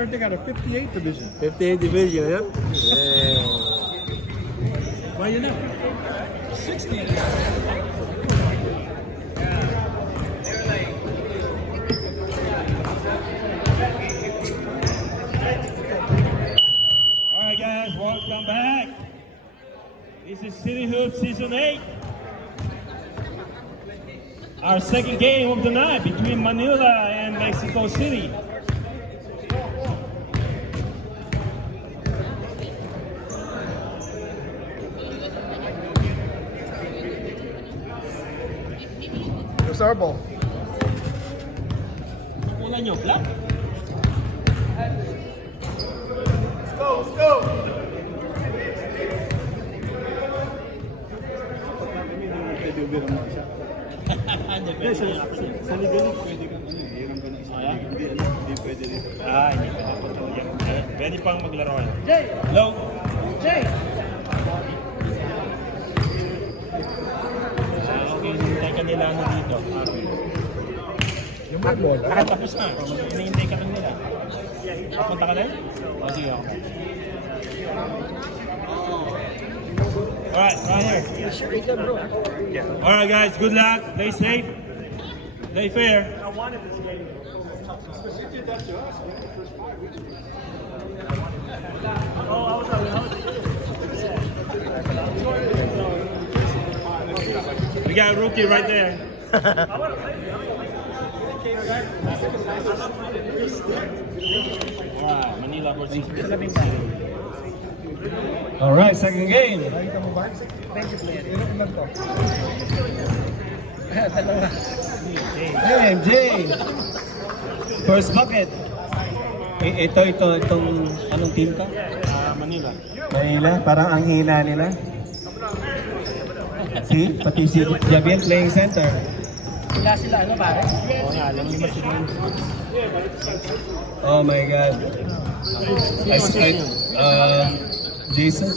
heard they got a 58 division. 58 division, yeah? Yeah. Why you not? 60. Alright guys, welcome back. This is City Hoop Season 8. Our second game of the night between Manila and Mexico City. It's our ball. Una nyo, black? Let's go. Hindi pwede. Sa ligalig, pwede kang hirang ka na isa. Hindi pwede rin. Hindi pwede. Pwede pang maglaro. Hello? Jay! Okay, hintay ka nila dito. Yung ball. Tapos na. Hinihintay ka nila. Punta ka na? Sige ako. Alright, right here. Alright guys, good luck. Play safe. Play fair. We got a rookie right there. Wow, Manila versus All right, second game. Nakita mo ba? Ilan to? MJ. First bucket. Itong anong team ka? Manila. Manila, parang ang hina nila. See, pati si Javier playing center. Sila ano pare? Oo nga, alam niyo sila. Oh my God. Jason?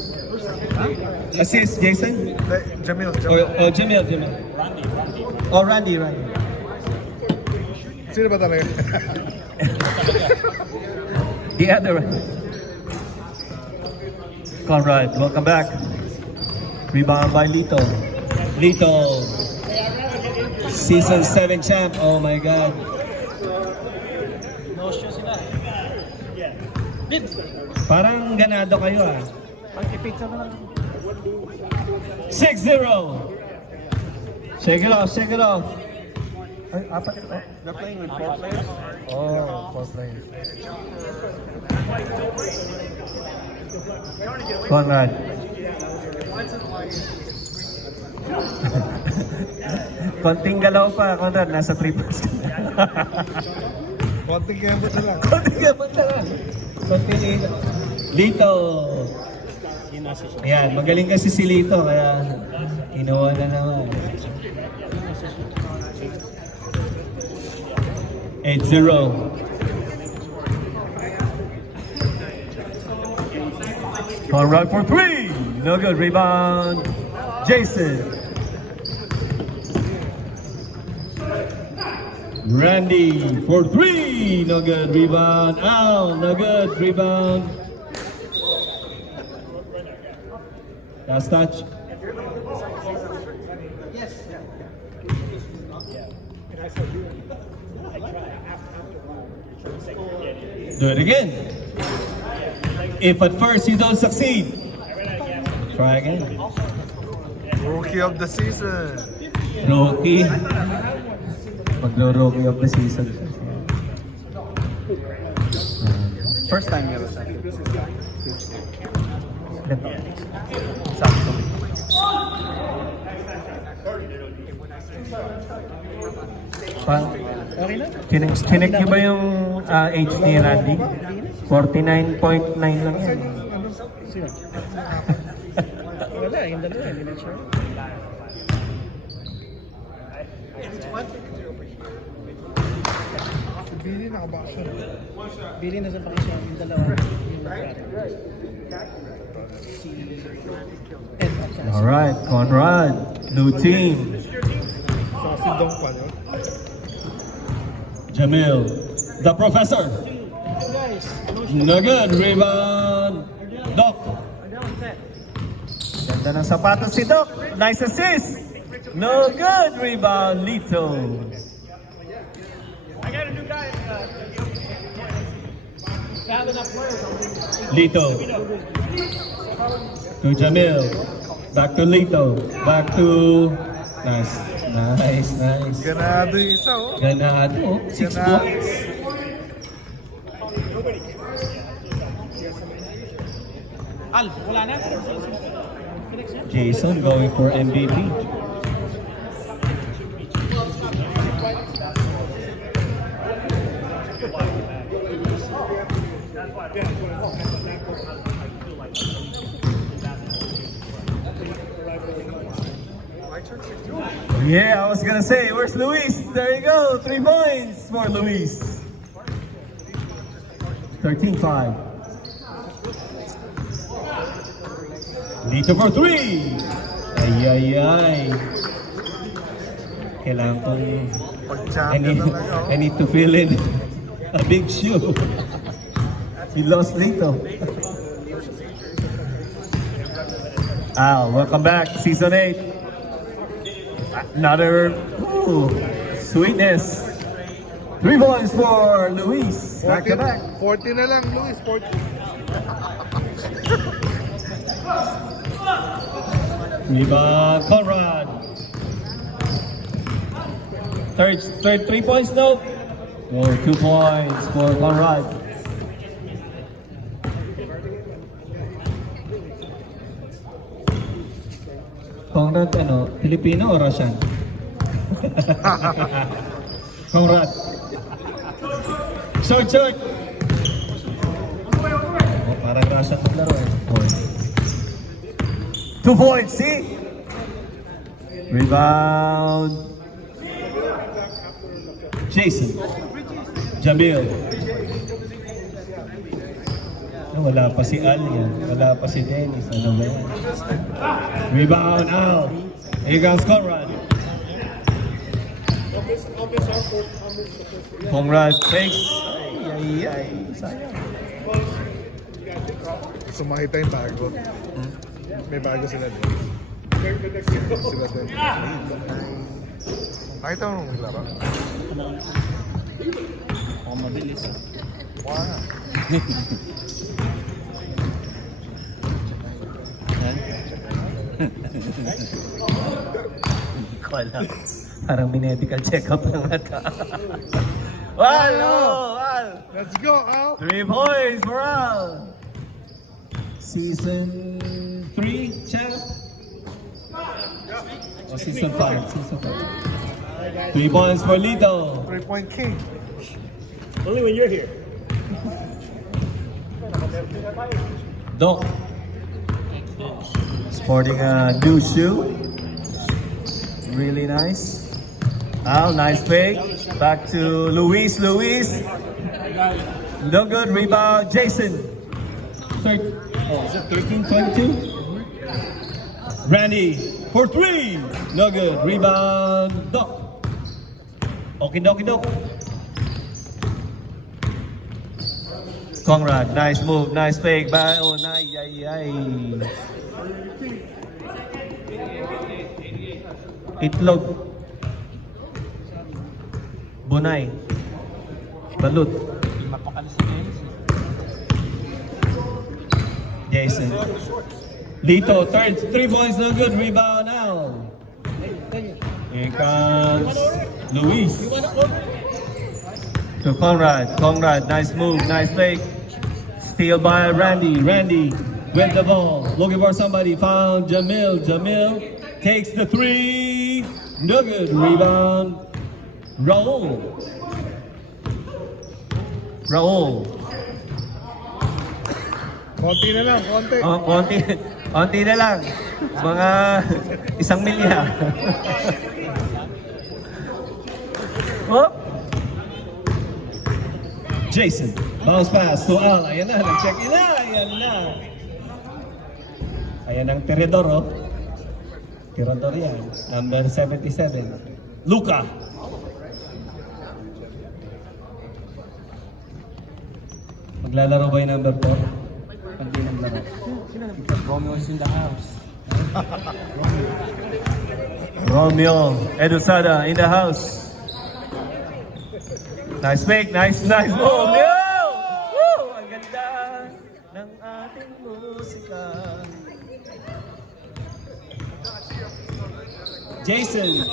Assist, Jason? Jamil. Oh, Jamil. Oh, Randy. Sino ba talaga? The other one. Conrad, welcome back. Rebound by Lito. Season 7 champ. Oh my God. No show sila. Parang ganado kayo ah. Pag-picture mo lang. 6-0. Shake it off. Ay, apat ito. They're playing with 4 players? Oh, 4 players. Conrad. Konting galaw pa, Conrad. Nasa 3 points. Konting kembot na lang. Konting galaw pa lang. Konting Lito. Ayan, magaling kasi si Lito, kaya inuwa na naman. 8-0. Conrad for 3. No good. Rebound. Jason. Randy for 3. No good. Rebound. Al. No good. Rebound. Last touch. Do it again. If at first you don't succeed, try again. Rookie of the season. Rookie. Magro-rookie of the season. First time you ever said it. Okay na? Chinek nyo ba yung age ni Randy? 49.9 lang yan. Sino? Wala, yung dalawa, hindi na sure. Billy nakabakasyon. Billy na sa pakisyon, yung dalawa. Alright, Conrad. New team. So, si Dong pa, no? Jamil. The Professor. No good. Rebound. Doc. Ganda ng sapatos si Doc. Nice assist. No good. Rebound. Lito. Lito. To Jamil. Back to Lito. Back to... Nice. Nice. Ganado yung isa, oh. Ganado. 6 points. Al, wala na. Jason going for MVP. Yeah, I was gonna say, where's Luis? There you go, 3 points for Luis. 13-5. Lito for 3. Ay. Kailangan kong... I need to fill in a big shoe. He lost Lito. Al, welcome back, season 8. Another sweetness. 3 points for Luis. Back to back. 40 na lang, Luis. 40. Rebound, Conrad. Third 3 points, no. Oh, 2 points for Conrad. Conrad, Filipino o Russian? Conrad. Short. Oh, parang Russian maglaro eh. 2 points, see? Rebound. Jason. Jamil. Wala pa si Al yan. Wala pa si Dennis. Ano ba yan? Rebound out. Here comes Conrad. Conrad fakes. Ay. Sayang. Sumakita yung bago. May bago sila din. Sila din. Nakita mo nung laro? Oh, mabilis. Wow. Ko alam. Parang medical check-up ng mata. Al! Let's go, Al! 3 points for Al. Season 3 champ? O season 5? Season 5. 3 points for Lito. 3-point king. Only when you're here. Doc. Sporting a new shoe. Really nice. Al, nice fake. Back to Luis. No good. Rebound, Jason. Is it 13-22? Randy for 3. No good. Rebound, Doc. Okie doke. Conrad, nice move, nice fake. Oh, nice. Itlog. Bunay. Balut. Jason. Lito, 3 points, no good. Rebound now. Here comes Luis. To Conrad, nice move, nice fake. Steal by Randy. Randy with the ball, looking for somebody. Found Jamil. Jamil takes the 3. No good. Rebound. Raul. Konti na lang, konti. Oh, konti na lang. Mga 1 milya. Oh, Jason. Bounce pass to Al. Ayan na. Nag-check in na. Ayan na. Ayan ang tirador, oh. Tirador yan. Number 77. Luka. Naglalaro ba yung number 4? Pag di naglaro. Romeo's in the house. Romeo Edusada in the house. Nice fake, nice move. Leo! Woo! Ang ganda ng ating musika. Jason.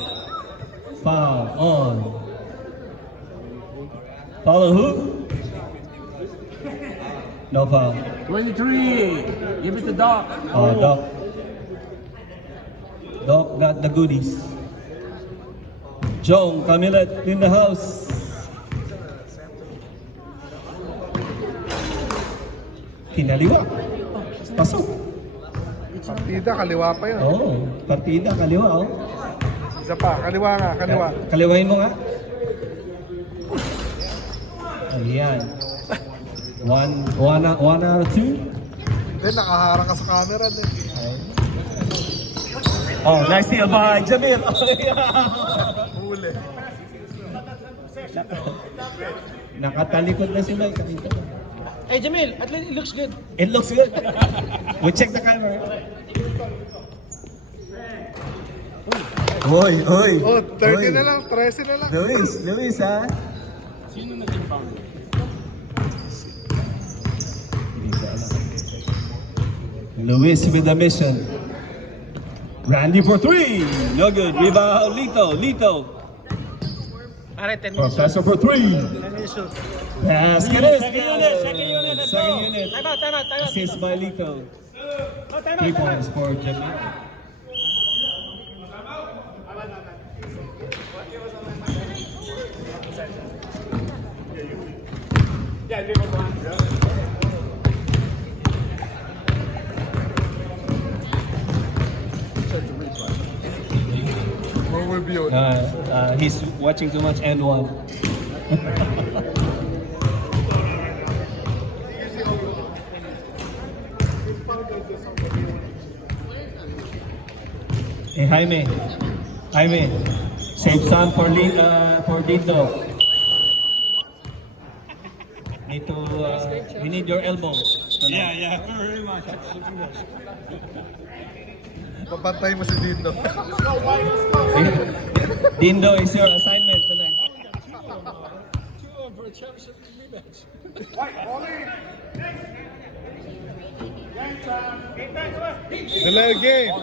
Foul on. Foul on who? No foul. 23! Give it to Doc. Oh, Doc. Doc got the goodies. Jong Camilet in the house. Kinaliwa. Pasok. Partida, kaliwa pa yun. Oh, partida, kaliwa. Oh. Isa pa, kaliwa nga, kaliwa. Kaliwain mo nga. Ayan. One out of two. Hindi, nakaharang ka sa camera din. Oh, nice steal by Jamil. Huli. Nakatalikod na sila. Hey Jamil, at least it looks good. It looks good. We check the camera. Oy, oy. Oh, 30 Oy. na lang, 13 na lang. Luis ha? Sino nag-inbound? Luis with the mission. Randy for three. No good. Rebound. Lito. Pare, 10 minutes. Professor for three. 10 minutes. Basket is Second unit, let's go. Second unit. Time out. Assist by Lito. 3 points for Jamil. More will be on. He's watching too much N1. Hey Jaime, save some for Dito. We need your elbow. Yeah, very much. Papantay mo si Dindo. Dindo is your assignment tonight. Delay game.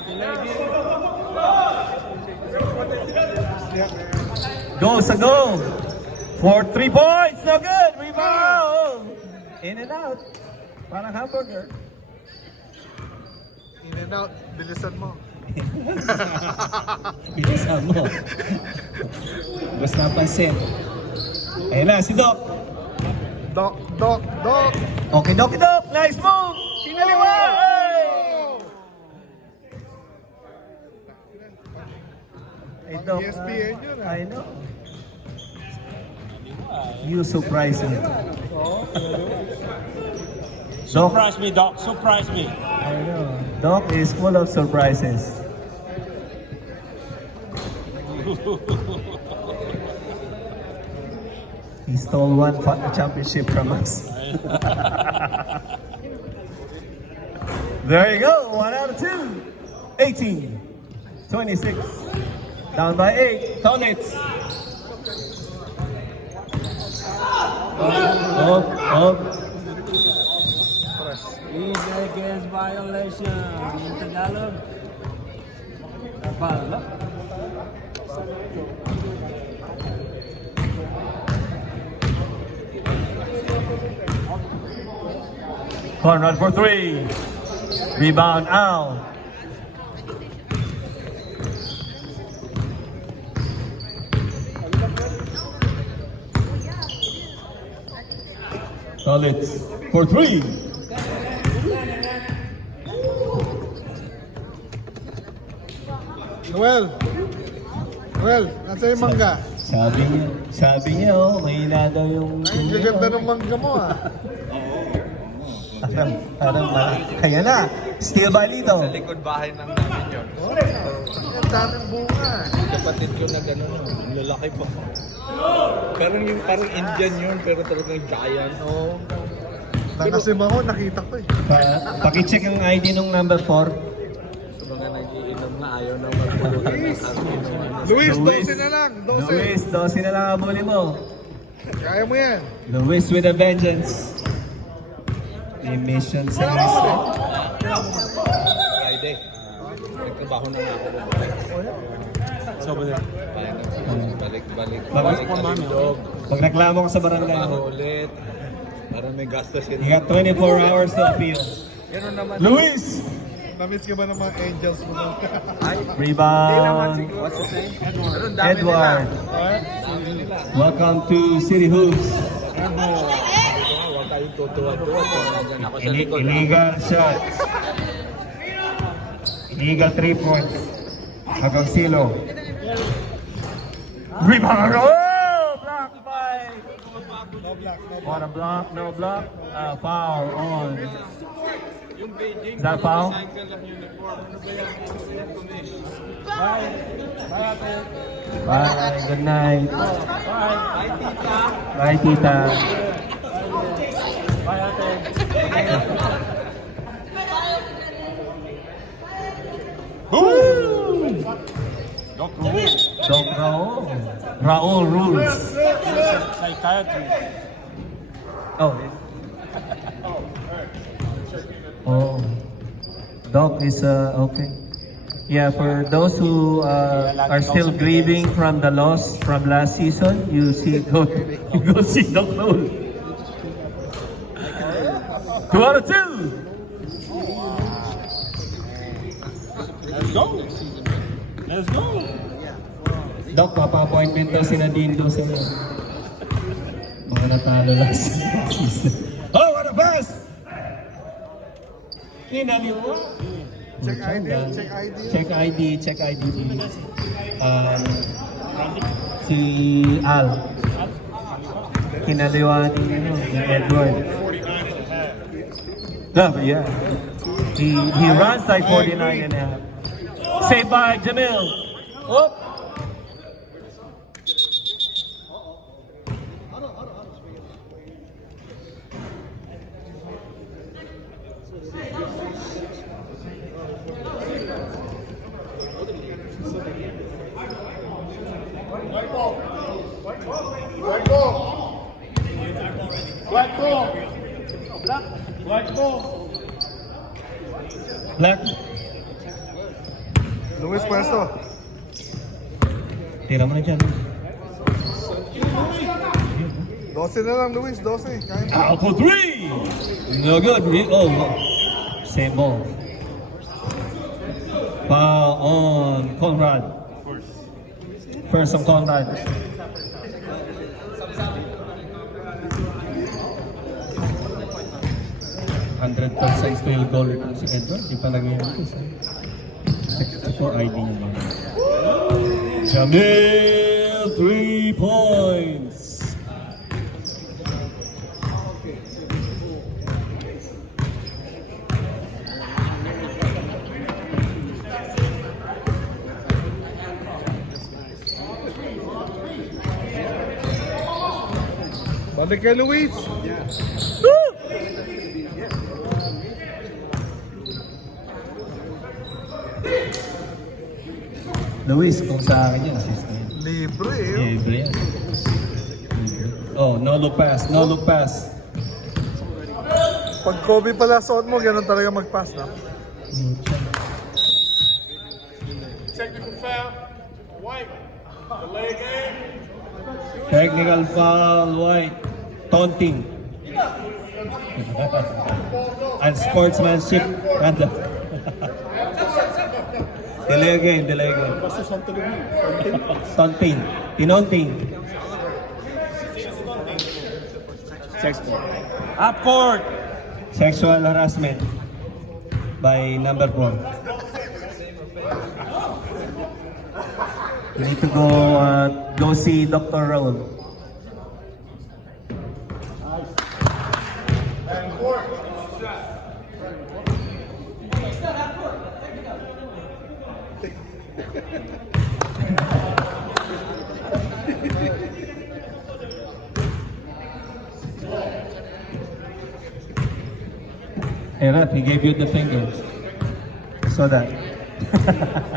Goes a goal. For 3 points. No good. Rebound. In and out. Parang hamburger. In and out, bilisan mo. Bilisan mo. Basta pansin. Ayun na, si Doc. Doc. Okay, Doc. Nice move. Sinaliwa. Hey, Doc. ESPN yun, ah. I know. You surprise me. Doc, Surprise me, Doc. Surprise me. I know. Doc is full of surprises. He stole one championship from us. There you go. 1 out of 2. 18. 26. Down by 8. Tonitz. Up. Is against violation. In Tagalog. Bala. Conrad for 3. Rebound Al. Collins for 3. Noel, nasa yung mangga? Sabi niya, oh, mahina daw yung Ay, gaganda ng mangga mo, ah. Parang kaya na. Steal by Lito. Sa likod bahay ng namin yun. Oh, ang daming bunga. Kapatid ko na gano'n, ang lalaki pa. Parang Indian yun, pero talagang giant. Oh, Nakasim ako, nakita ko eh. Pakicheck yung ID nung number 4. Sa mga nagiinom nga, ayaw na magpulutan ng inuman. Luis, 12 na lang. 12. Luis, 12 na lang abuli mo. Kaya mo yan. Luis with a vengeance. May mission sa list. Friday. Nagtrabaho na nga ako. Balik-balik. Balik ang loob. Pag reklamo ko sa barangay Trabaho mo, ulit. Para may gastos yun. you got 24 hours to appeal. Ganun naman. Luis! Namiss ka ba ng mga angels mo? Rebound. What's the name? Ganun, dami Edward. Dami nila. Welcome to City Hoops. Huwag kayong tutuwa-tuwa. Nandiyan ako sa likod. Illegal shots. Illegal 3 points. Hanggang silo. Rebound! Oh! Block by... No black, no black. What a block, no block. Foul on. Is that foul? Bye. Good night. Bye, tita. Woo! Doc Raul. Raul rules. Oh. Oh. Doc is okay. Yeah, for those who are still grieving from the loss from last season, you go see Doc Raul. 2 out of 2. Let's go. Doc, mapa-appointment daw si Nadine daw sa mga natalo lang sa season. Oh, what a pass! Kinaliwa. Check ID, check ID. Check ID, check ID. Si Al. Kinaliwa ni Edward. No, but yeah. He runs like 49 and a half. Saved by Jamil. Oh. Black. Luis, pwesto. Tira mo na dyan. 12 na lang, Luis. 12. Kaya mo. Out for 3! No good. Oh, same ball. Foul on Conrad. First on Conrad. %100% field goal si Edward. Di pa nag-iantis. Ito ID niya ba? Jamil, 3 points. Balik kay Luis. Luis, kung sa akin yan, assist na yan. Libre eh. Libre yan. Oh, no look pass, no look pass. Pag Kobe pala suot mo, ganun talaga mag-pass na. Technical foul. White. Delay game. Technical foul, White. Taunting. Unsportsmanship. Delay game, delay game. Taunting. Tinonting. Up court. Sexual harassment by number 4. We need to go see Dr. Raul. Hey, ref, he gave you the finger. I saw that.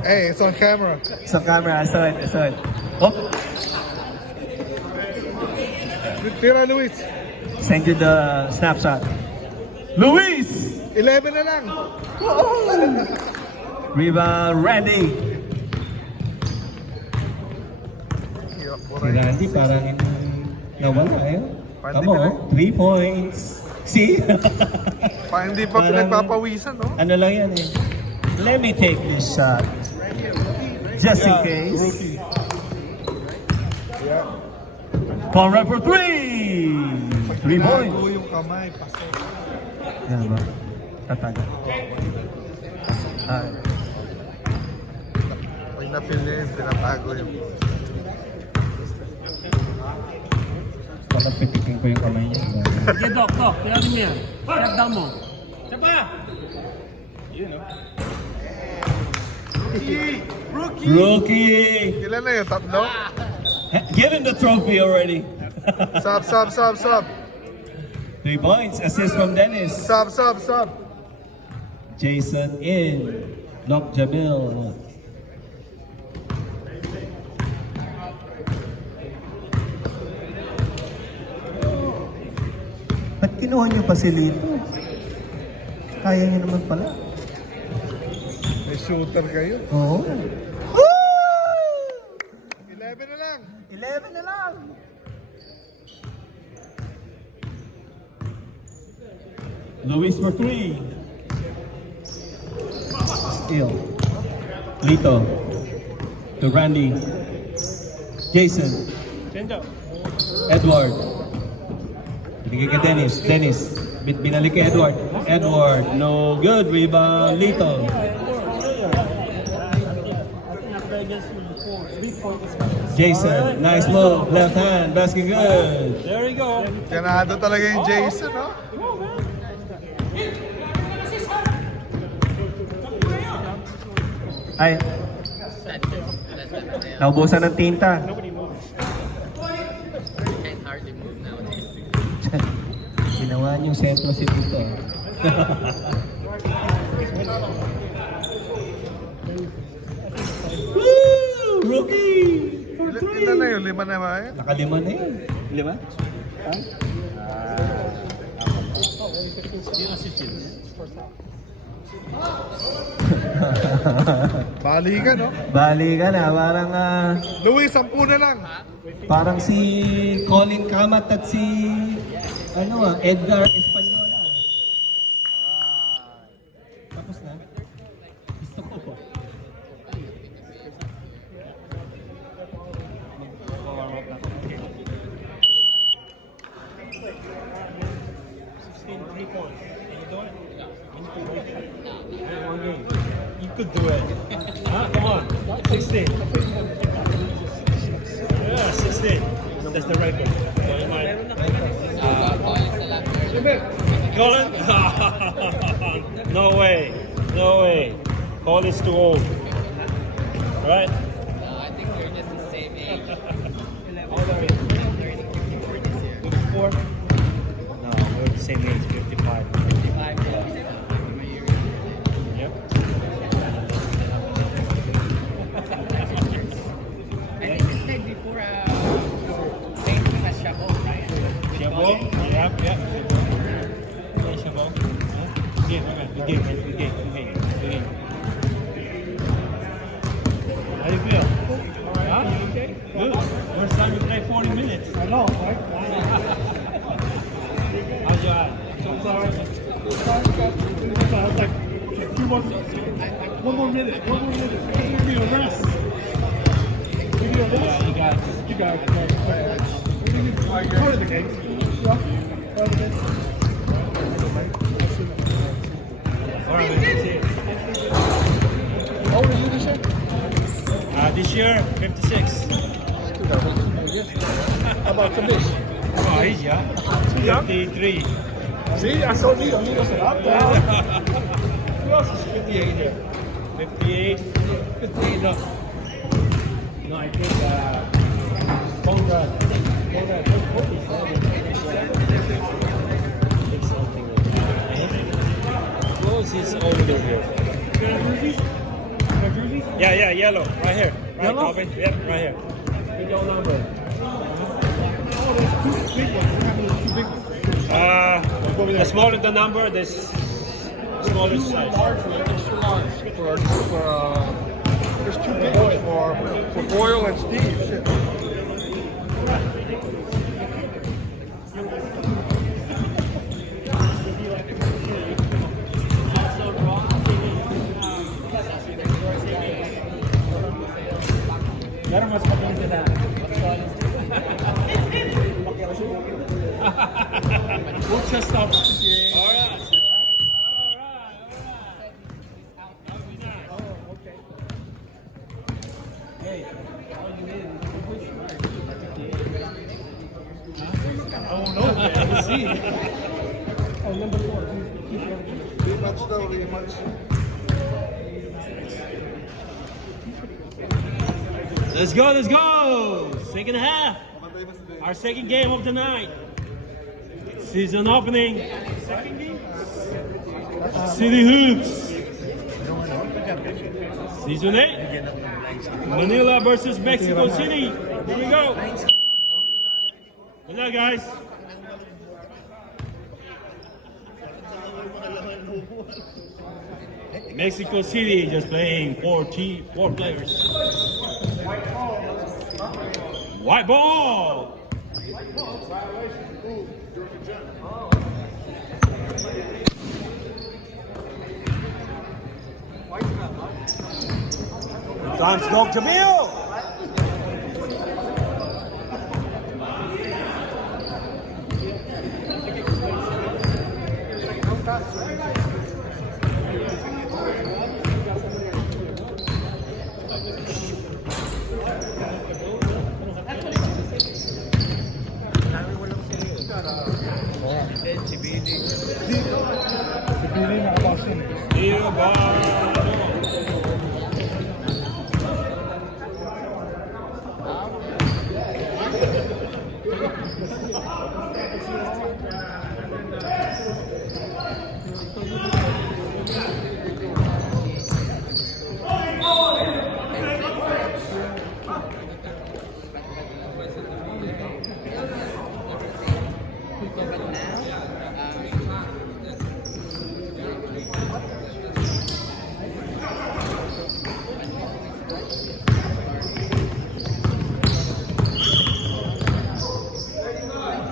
Hey, it's on camera. Sa camera, I saw it, I saw it. Oh, Tira, Luis. send you the snapshot. Luis! 11 na lang. Rebound, Randy. Si Randy parang nawala eh. Parang Tama di oh, 3 points. See? Parang hindi pa Parang- pinagpapawisan, no? Ano lang yan eh. Let me take this shot. Just in case. Yeah. Call rep for 3! 3 points. Tinago yung kamay, pasok. Yan ba? Tataga. Ah, Pag napili, pinatago yung... bakit pitikin ko yung kamay niya? Sige, Doc. Kaya mo yan. Step down mo. Step pa! Rookie! Ilan na yun? Tatlo? Give him the trophy already. Sub. 3 points. Assist from Dennis. Sub. Jason in. Knock Jamil. Ba't kinuha niyo pa si Lito? Kaya niyo naman pala. May shooter kayo. Oo. 11 na lang. 11 na lang. Luis for 3. Steal. Lito. To Randy. Jason. Edward. Binigay kay Dennis. Binalik kay Edward. Edward. No good. Rebound. Lito. Jason. Nice move. Left hand. Basket good. There you go. Ganado talaga yung Jason, no? Ay. Naubusan ng tinta. Ginawa niyong sentro si Tito. Woo! Rookie! For Ilan na yun? 5 na ba yun? Nakalima na yun. 5? Bali ka, no? Bali ka na, parang Luis, 10 na lang. parang si Colin Kamat at si Edgar Espanola. Tapos na. Gusto ko po. You could do it. Huh? Come on. 16. Yeah, 16. That's the record. So you might... Colin? No way. Colin is too old. Right? I think they're just the same age. How old are you? 54? No, we're the same age, 55. 55 Yep. I think he played before playing with a Chabot, right? Chabot? Yep. Okay, Chabot. Good game. How do you feel? Huh? You okay? Good. First time you play 40 minutes. I know, right? How's your eye? It's like 2 months. One more minute. Give me a rest. Yeah, you got it. You got it. Part of the game. All right, let's see. How old are you this year? This year, 56. How about condition? Oh, he's young. 53. See, I told you. I'm down. Who else is 58 here? 58? 58, no. No, I think, Conrad. Conrad, what is that? It's something like that. This is older here. Yeah, yellow. Right here. Right, Yellow? Calvin. Yep, right here. Pick your number. The smaller the number, the smaller size. There's two big ones for Boyle and Steve. Shit. Mucha stuff. Alright. Let's go, let's go! Second half. Our second game of the night. Season opening. City Hoops. Season 8. Manila versus Mexico City. Here we go. Good luck, guys. Mexico City just playing four players. White ball. Comes Doc Jamil.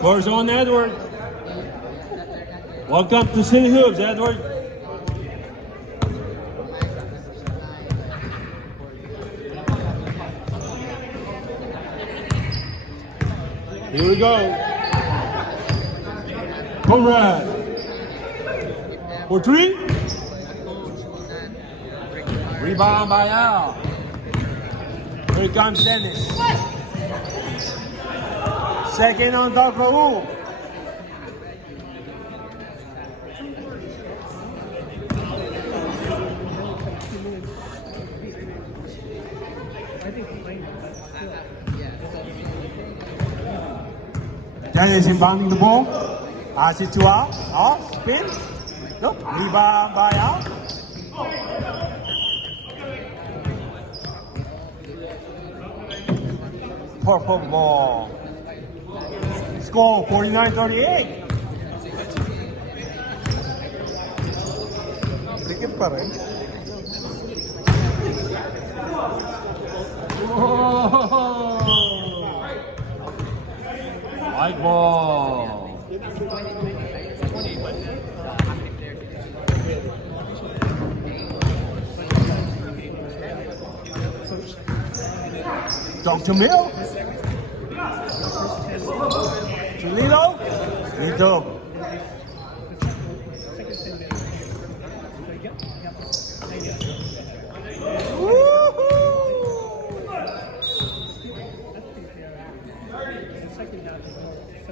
First on Edward. Welcome to City Hoops, Edward. Here we go. Conrad. For three. Rebound by Al. Here comes Dennis. Second on Doc Raul. Dennis inbounding the ball. Pass it to Al. Off, spin. Nope. Rebound by Al. Purple ball. Score 49-38. Tikip pa rin. White ball. Dr. Mill. Toledo. Lito.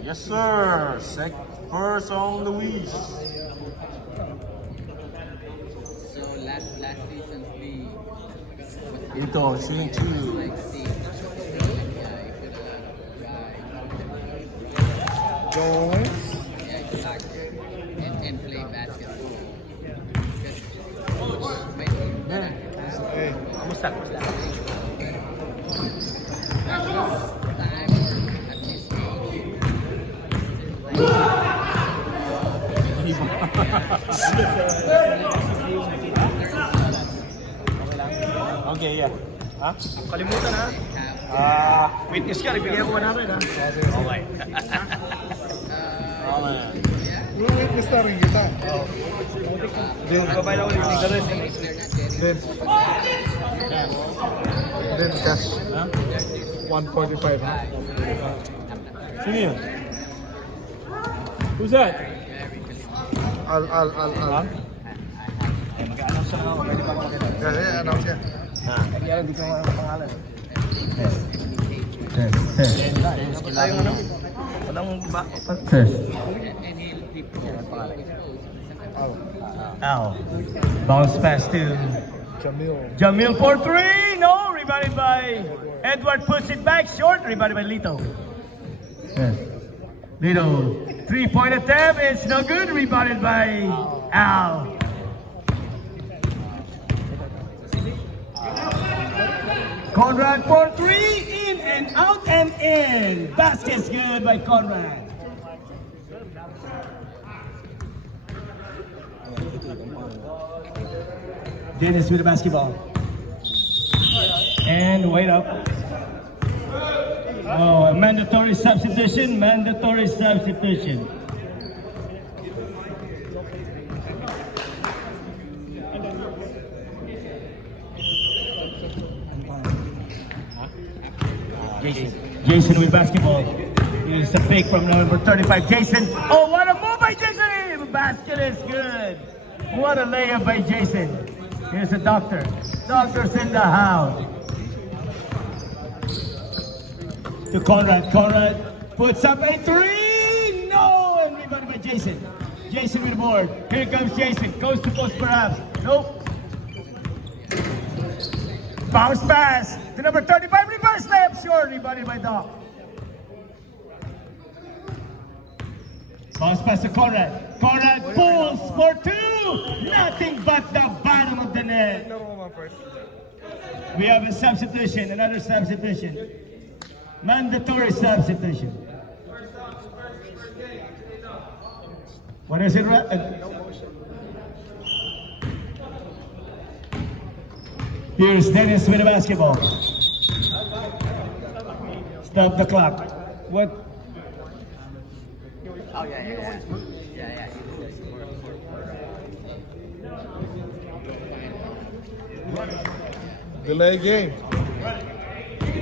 Yes, sir. First on the Luis. So last season's league Ito, shooting two. like Steve. Yeah, you could Jones. yeah, exactly. And play basketball. Because Okay, yeah. Ha? Kalimutan ha? Witness ka, ibigay ako 100 ha? Okay. Witness na rin kita. Babayad ako yung interest. Then cash. 145 ha? Sino yun? Who's that? Al. Yeah, announce niya. Al. Bounce pass to Jamil for three. No, rebounded by Edward. Puts it back short. Rebounded by Lito. Lito. 3-point attempt. It's no good. Rebounded by Al. Conrad for three. In and out and in. Basket's good by Conrad. Dennis with the basketball. And wait up. Oh, mandatory substitution. Jason with basketball. Here's a fake from number 35. Jason. Oh, what a move by Jason! The basket is good. What a layup by Jason. Here's a doctor. Doctor's in the house. To Conrad. Conrad puts up a three. No! And rebounded by Jason. Jason with the board. Here comes Jason. Goes to post perhaps. Nope. Bounce pass to number 35. Reverse layup short. Rebounded by Doc. Bounce pass to Conrad. Conrad pulls for two. Nothing but the bottom of the net. We have a substitution. Another substitution. Mandatory substitution. What is it? Here's Dennis with the basketball. Stop the clock. What? Delay game.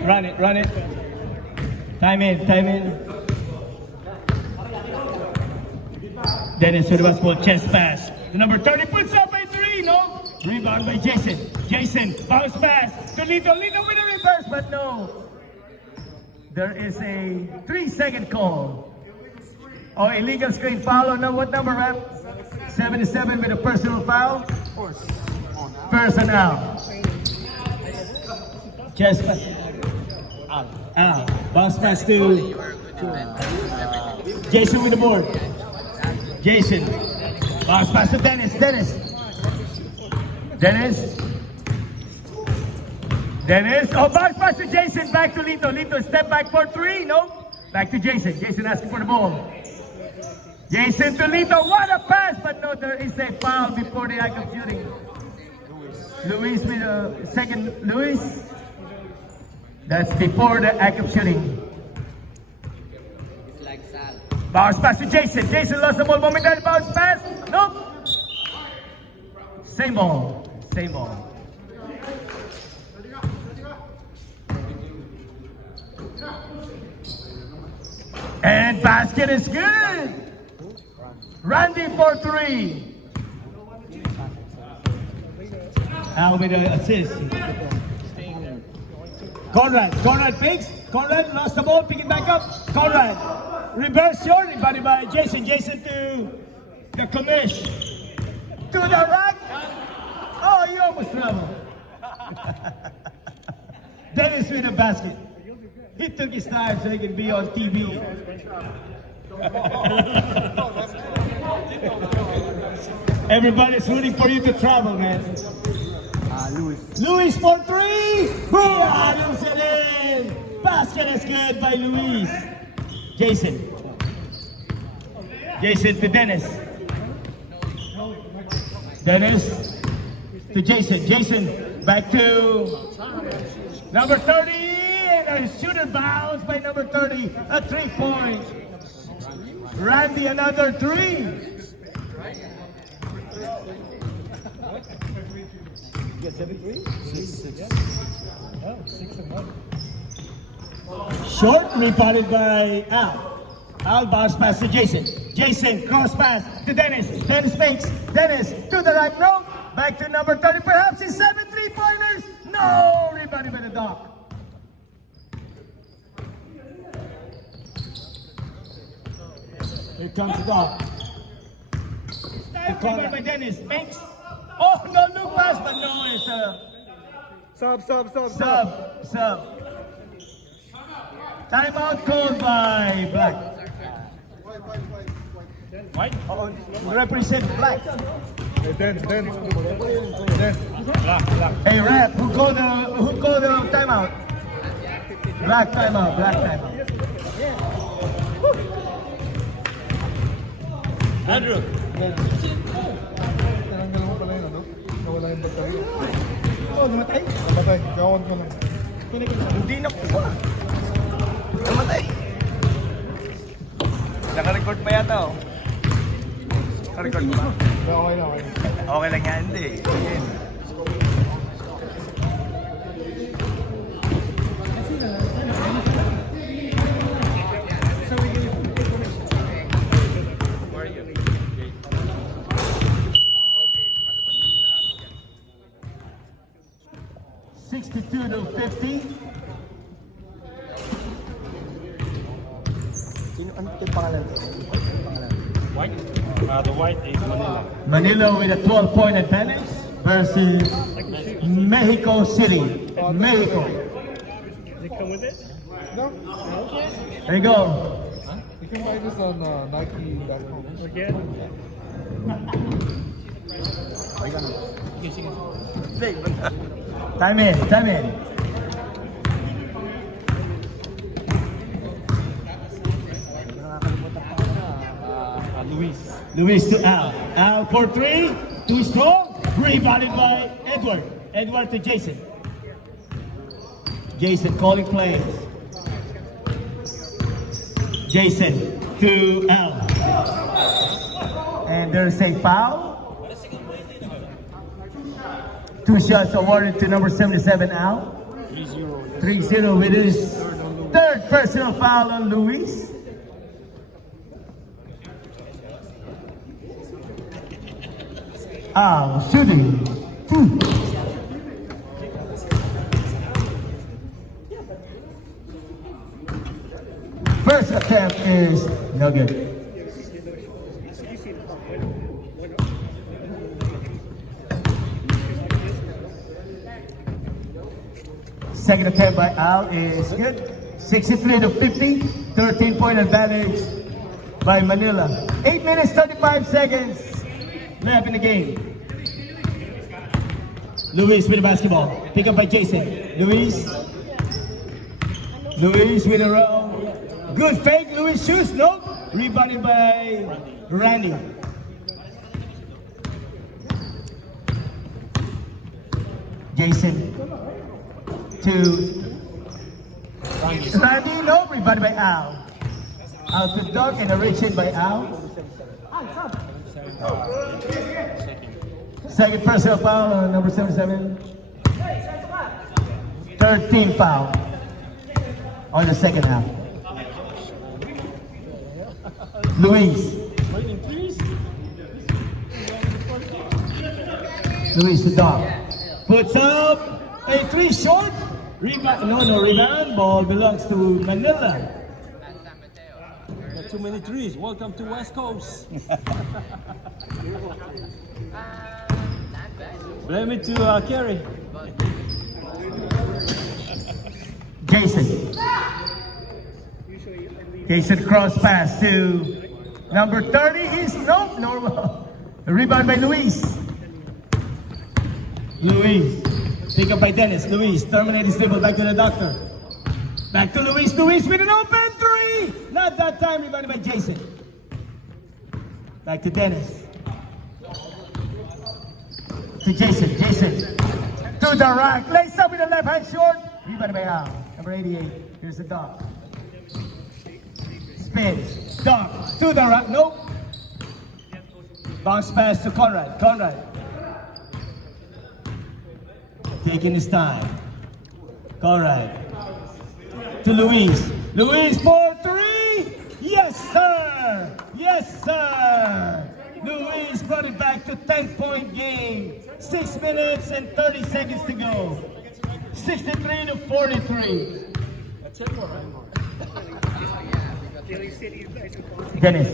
Run it. Time in. Dennis with the basketball, chest pass. The number 30 puts up a three, no? Rebound by Jason. Jason, bounce pass to Lito. Lito with a reverse, but no. There is a 3-second call. Oh, illegal screen foul. No, what number, rep? 77 with a personal foul. Personal. Chest pass. Out. Bounce pass to Jason with the board. Jason. Bounce pass to Dennis. Oh, bounce pass to Jason. Back to Lito. Lito, step back for three. No. Back to Jason. Jason asking for the ball. Jason to Lito. What a pass. But no, there is a foul before the act of shooting. Luis with a second. Luis. That's before the act of shooting. Bounce pass to Jason. Jason lost the ball momentarily. Bounce pass. Nope. Same ball. And basket is good. Randy for three. Al with the assist. Conrad fakes. Conrad lost the ball, pick it back up. Conrad. Reverse short, body by Jason. Jason to the commish. To the rack. Oh, you almost traveled. Dennis with the basket. He took his time so he can be on TV. Everybody's rooting for you to travel, man. Luis. Luis for three. Yeah, lose it in. Basket is good by Luis. Jason. Jason to Dennis. Dennis to Jason. Jason back to number 30. And a shooter bounce by number 30. A 3-point. Randy another three. Short, rebounded by Al. Al bounce pass to Jason. Jason, cross pass to Dennis. Dennis makes. Dennis to the right, no. Back to number 30, perhaps he's 7 3-pointers. No, rebounded by the Doc. Here comes the Doc. Rebounded by Dennis. Makes. Oh, no look pass, but no, it's a sub. Timeout called by Black. White? Represent Black. Den. Hey, rep, who called the timeout? Black timeout. Andrew. Tinanggal mo pala yun, ano? Nawala yung baterya. Oh, namatay? Namatay, gawon ko lang. Hindi na kuha. Namatay. Naka-record pa yata, oh. Naka-record ba? Okay. Okay lang yan, hindi. to 50. White? The white is Manila. Manila with a 12-point advantage versus Mexico City. Mexico. They come with it? No, There you go. you can buy this on Nike.com. Again? Time in. Luis to Al. Al for three. Too strong. Rebounded by Edward. Edward to Jason. Jason calling plays. Jason to Al. And there's a foul. 2 shots awarded to number 77, Al. 3-0 with his third personal foul on Luis. Al shooting. First attempt is no good. Second attempt by Al is good. 63 to 50, 13-point advantage by Manila. 8 minutes, 35 seconds left in the game. Luis with the basketball. Pick up by Jason. Luis with a roll. Good fake. Luis shoots. Nope. Rebounded by Randy. Jason to Randy. Nope. Rebounded by Al. Out to dunk and a reach in by Al. Second personal foul on number 77. 13 foul on the second half. Luis the dog. Puts up a 3 short. Rebound. No rebound. Ball belongs to Manila. Not too many trees. Welcome to West Coast. Blame it to Kerry. Jason cross pass to number 30. He's not normal. A rebound by Luis. Pick up by Dennis. Luis, terminate his dribble. Back to the doctor. Back to Luis. Luis with an open three. Not that time. Rebounded by Jason. Back to Dennis. To Jason. Jason. To the right. Lace up with the left hand short. Rebounded by Al. Number 88. Here's the dog. Spins. Dog. To the right. Nope. Bounce pass to Conrad. Conrad. Taking his time. Conrad. To Luis. Luis for three. Yes, sir. Yes, sir. Luis brought it back to 10-point game. 6 minutes and 30 seconds to go. 63 to 43. Dennis.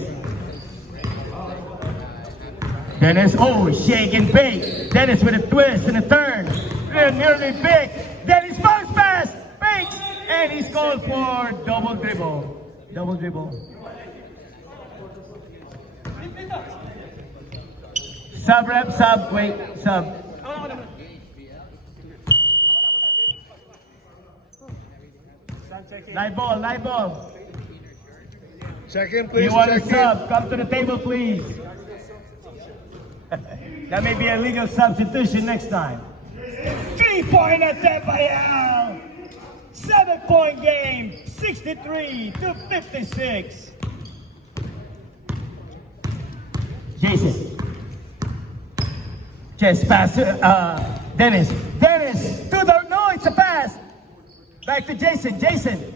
Dennis, oh, shake and bake. Dennis with a twist and a turn. Nearly big. Dennis bounce pass. Fakes. And he's called for double dribble. Double dribble. Sub rep, sub, wait, sub. Live ball, live ball. Second, please. You want a Second. sub? Come to the table, please. That may be a legal substitution next time. 3-point attempt by Al. 7-point game. 63 to 56. Jason. Just pass to Dennis. Dennis to the, no, it's a pass. Back to Jason. Jason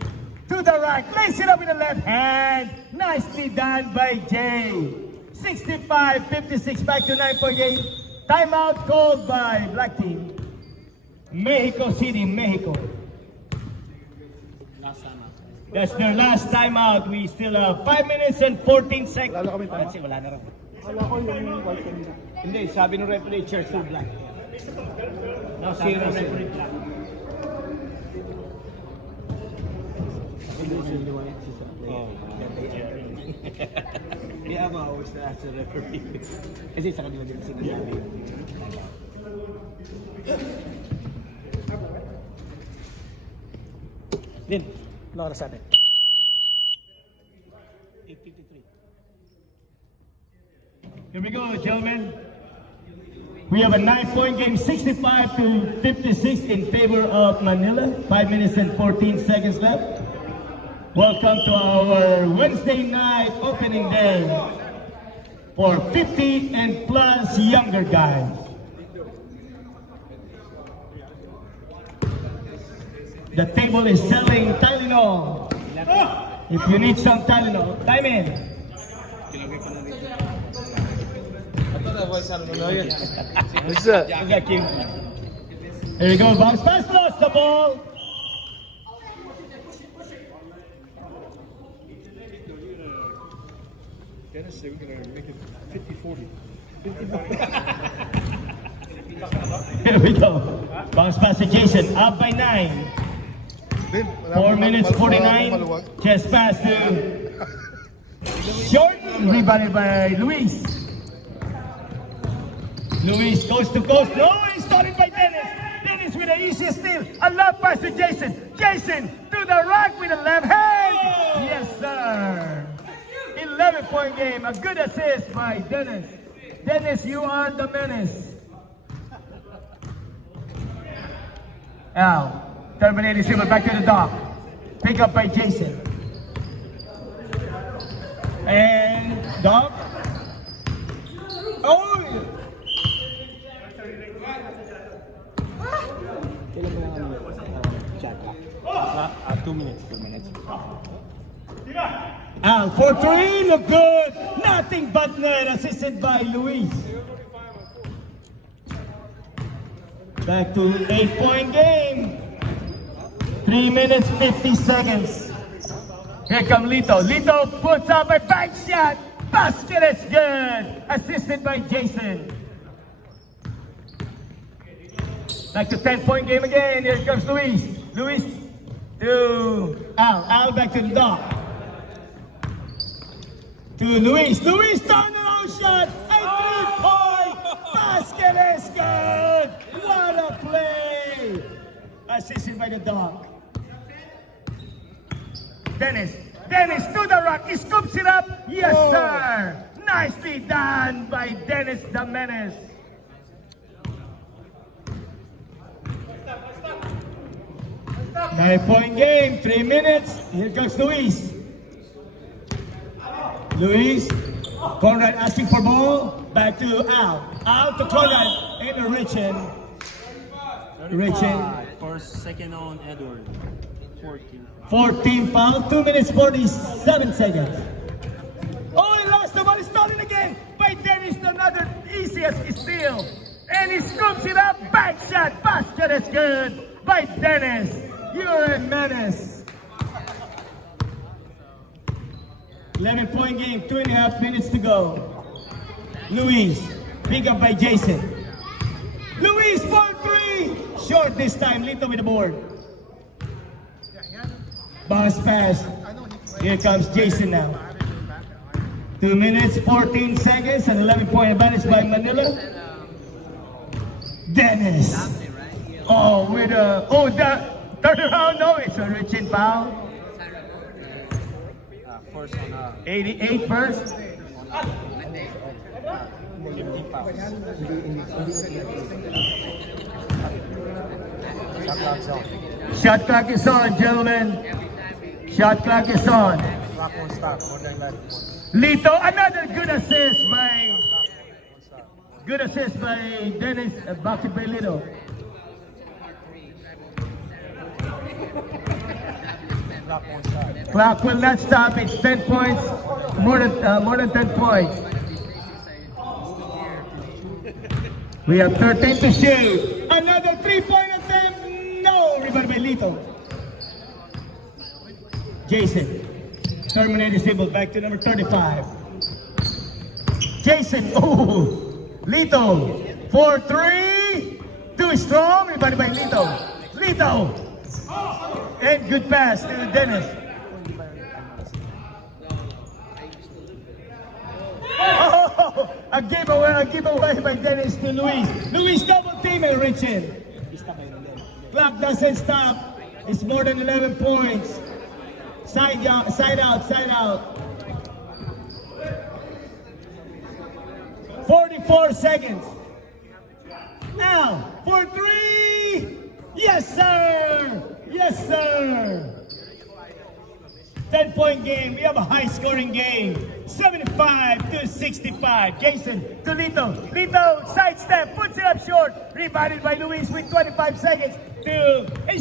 to the right. Lace it up with the left hand. Nicely done by Jay. 65-56, back to 9-point game. Timeout called by Black Team. Mexico City, Mexico. That's their last timeout. We still have 5 minutes and 14 seconds. That's it, wala na rin. Hindi, sabi ng referee, chair to black. No, zero, referee black. Kaya ma-always na sa referee. Kasi sa kanila din sinasabi. Din, ano oras natin? 8:53. Here we go, gentlemen. We have a 9-point game, 65 to 56 in favor of Manila. 5 minutes and 14 seconds left. Welcome to our Wednesday night opening day for 50 and plus younger guys. The table is selling Tylenol. If you need some Tylenol, time in. What's that? Here we go, bounce pass, lost the ball. Dennis said we're gonna make it 50-40. Here we go. Bounce pass to Jason, up by 9. Din, 4 minutes 49. maluwag. Chest pass to short. Rebounded by Luis. Luis coast to coast. No, it's started by Dennis. Dennis with the easiest steal. A love pass to Jason. Jason to the rack with a left hand. Yes, sir. 11-point game. A good assist by Dennis. Dennis, you are the menace. Al, terminating silver back to the dock. Pick up by Jason. And Doc. Oh! Chat. 2 minutes. 2 minutes. Al for 3, look good. Nothing but net, assisted by Luis. Back to 8-point game. 3 minutes 50 seconds. Here come Lito. Lito puts up a back shot. Basket is good. Assisted by Jason. Back to 10-point game again. Here comes Luis. Luis to Al. Al back to the dock. To Luis. Luis turnaround shot. A 3-point basket is good. What a play. assisted by the dog. Dennis to the rock, he scoops it up. Yes, sir. Nicely done by Dennis the Menace. Nine-point game, 3 minutes. Here comes Luis. Luis, Conrad asking for ball. Back to Al. Al to Conrad. And Richin. For second on Edward. 14. 14 foul, 2 minutes 47 seconds. Oh, he lost the ball, he's stolen again by Dennis, another easiest steal. And he scoops it up, back shot, basket is good by Dennis. You're a menace. 11-point game, 2.5 minutes to go. Luis, pick up by Jason. Luis for 3, short this time, Lito with the board. Bounce pass. Here comes Jason now. 2 minutes, 14 seconds, and 11-point advantage by Manila. Dennis. Oh, with a the third round. No, it's a Richin foul. First on 88 first. Shot clock is on, gentlemen. Shot clock is on. Clock won't stop. More than 11 points. Lito, another good assist by Dennis, bucket by Lito. Clock won't stop. Clock will not stop. It's 10 points, more than 10 points. We have 13 to shoot. Another 3-point attempt. No, rebound by Lito. Jason, terminator dribble back to number 35. Jason, Lito, 4-3, too strong, rebounded by Lito, and good pass to Dennis. A giveaway by Dennis to Luis. Luis double team and Richin. Clock doesn't stop. It's more than 11 points. Side out. 44 seconds. Now, for 3. Yes, sir. 10-point game. We have a high-scoring game. 75-65. Jason to Lito. Lito, sidestep, puts it up short. Rebounded by Luis with 25 seconds.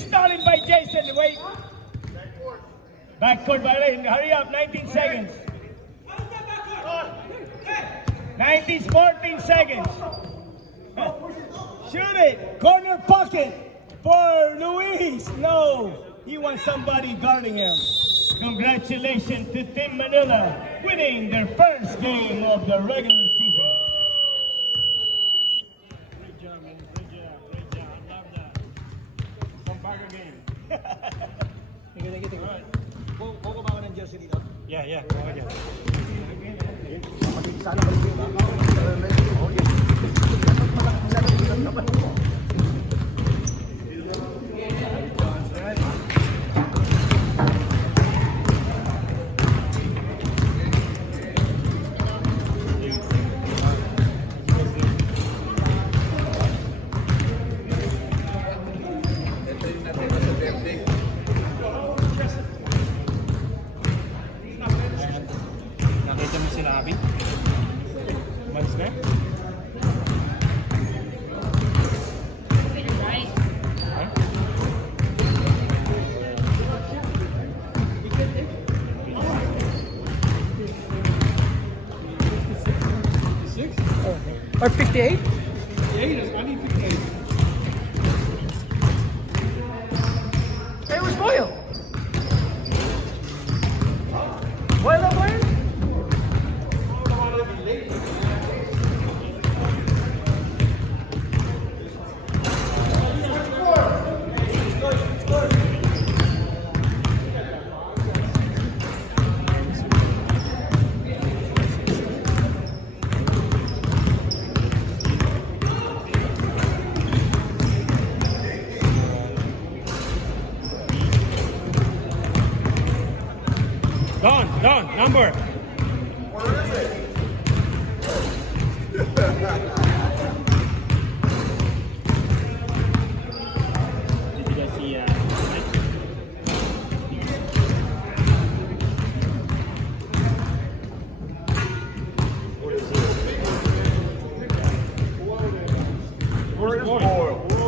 Stolen by Jason. Wait. Backcourt by Ray. Hurry up, 19 seconds. 14 seconds. Shoot it. Corner pocket for Luis. No, he wants somebody guarding him. Congratulations to Team Manila, winning their first game of the regular season. Great job, man. Great job. I love that. Come back again. Thank you. Kuha ba ako ng jersey dito? Yeah. Sana balik yun. Nakita mo sila, Abby? Months na? Or 58? It was Boyle. Boyle? Number. Did you guys see Where is Boyle?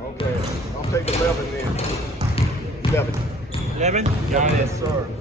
Okay, I'll take 11 then. 11. 11? Yes, sir.